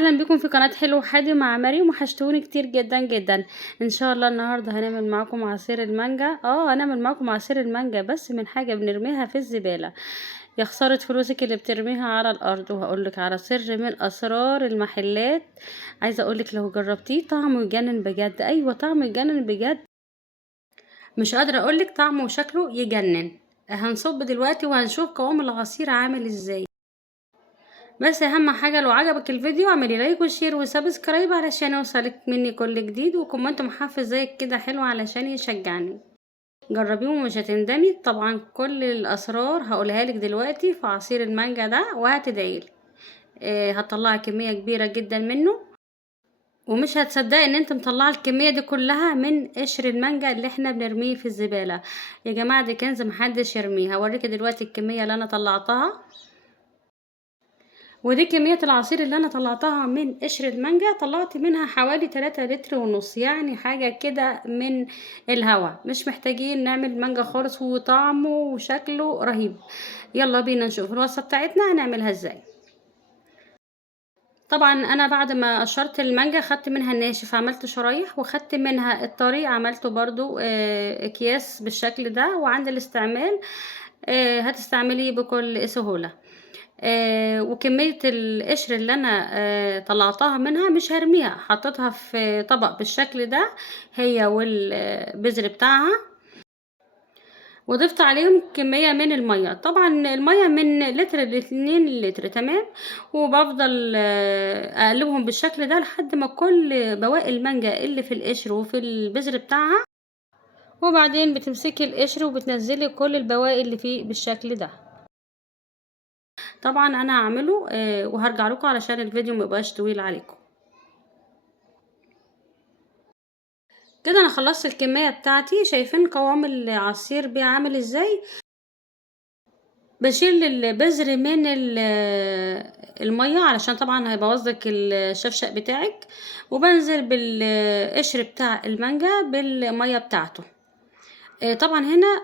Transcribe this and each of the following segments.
اهلا بكم في قناه حلو وحادي مع مريم، وحشتوني كتير جدا جدا. ان شاء الله النهارده هنعمل معاكم عصير المانجا. هنعمل معاكم عصير المانجا بس من حاجه بنرميها في الزباله. يا خساره فلوسك اللي بترميها على الارض. وهقولك على سر من اسرار المحلات. عايزه اقولك لو جربتيه طعمه يجنن بجد. ايوه طعمه يجنن بجد. مش قادره اقولك طعمه وشكله يجنن. هنصب دلوقتي وهنشوف قوام العصير عامل ازاي. بس اهم حاجة لو عجبك الفيديو اعملي لايك وشير وسبسكرايب علشان يوصلك مني كل جديد، وكومنت محفز زيك كده حلو علشان يشجعني. جربيه ومش هتندمي. طبعا كل الاسرار هقولها لك دلوقتي في عصير المانجا ده وهتدعيلي. هتطلعي كمية كبيرة جدا منه، ومش هتصدقي ان انت مطلعه الكمية دي كلها من قشر المانجا اللي احنا بنرميه في الزبالة. يا جماعة دي كنز محدش يرميه. هوريكي دلوقتي الكمية اللي انا طلعتها. ودي كمية العصير اللي انا طلعتها من قشر المانجا. طلعت منها حوالي 3 لتر ونص، يعني حاجة كده من الهوا. مش محتاجين نعمل مانجا خالص، وطعمه وشكله رهيب. يلا بينا نشوف الوصفة بتاعتنا هنعملها ازاي. طبعا انا بعد ما قشرت المانجا خدت منها الناشف عملت شرايح، وخدت منها الطري عملته برضو اكياس بالشكل ده. وعند الاستعمال هتستعمليه بكل سهولة. وكمية القشر اللي انا طلعتها منها مش هرميها، حطيتها في طبق بالشكل ده هي والبذر بتاعها. وضفت عليهم كمية من المية. طبعا المية من لتر ل2 لتر، تمام. وبفضل اقلبهم بالشكل ده لحد ما كل بواقي المانجا اللي في القشر وفي البذر بتاعها. وبعدين بتمسكي القشر وبتنزلي كل البواقي اللي فيه بالشكل ده. طبعا انا هعمله وهرجع لكم علشان الفيديو ميبقاش طويل عليكم. كده انا خلصت الكمية بتاعتي. شايفين قوام العصير بيعمل ازاي. بشيل البذر من المية علشان طبعا هيبوظلك الشفشق بتاعك. وبنزل بالقشر بتاع المانجا بالمية بتاعته. طبعا هنا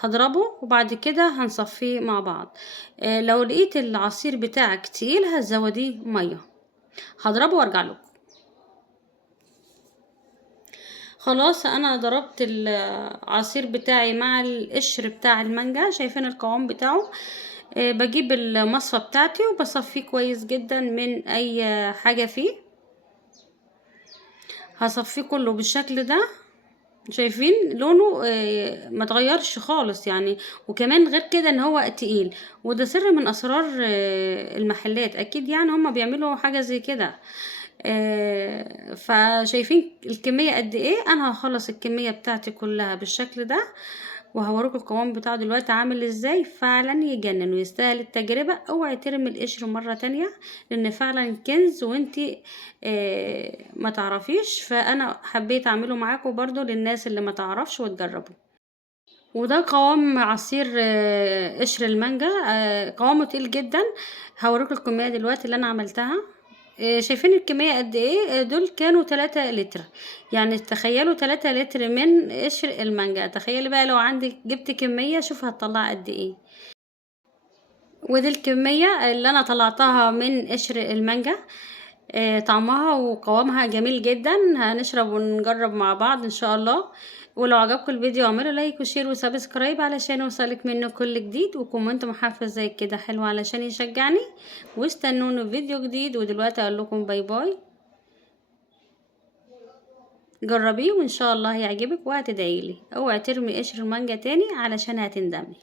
هضربه وبعد كده هنصفيه مع بعض. لو لقيت العصير بتاعك تقيل هتزوديه مية. هضربه وارجع لكم. خلاص انا ضربت العصير بتاعي مع القشر بتاع المانجا. شايفين القوام بتاعه. بجيب المصفى بتاعتي وبصفيه كويس جدا من اي حاجة فيه. هصفيه كله بالشكل ده. شايفين لونه ما اتغيرش خالص يعني. وكمان غير كده ان هو تقيل. وده سر من اسرار المحلات. اكيد يعني هما بيعملوا حاجة زي كده. فشايفين الكمية قد ايه. انا هخلص الكمية بتاعتي كلها بالشكل ده، وهوريكم القوام بتاعه دلوقتي عامل ازاي. فعلا يجنن ويستاهل التجربة. اوعي ترمي القشر مرة تانية، لان فعلا كنز وانتي ما تعرفيش. فانا حبيت اعمله معاكم برضو للناس اللي ما تعرفش وتجربوا. وده قوام عصير قشر المانجا. قوامه تقيل جدا. هوريكم الكمية دلوقتي اللي انا عملتها. شايفين الكمية قد ايه. دول كانوا 3 لتر. يعني تخيلوا 3 لتر من قشر المانجا. تخيلي بقى لو عندك جبت كمية شوف هتطلع قد ايه. ودي الكمية اللي انا طلعتها من قشر المانجا. طعمها وقوامها جميل جدا. هنشرب ونجرب مع بعض ان شاء الله. ولو عجبكم الفيديو اعملوا لايك وشير وسبسكرايب علشان يوصلك منه كل جديد، وكومنت محفز زي كده حلو علشان يشجعني. واستنوني في فيديو جديد. ودلوقتي اقول لكم باي باي. جربيه وان شاء الله هيعجبك وهتدعيلي. اوعي ترمي قشر المانجا تاني علشان هتندمي.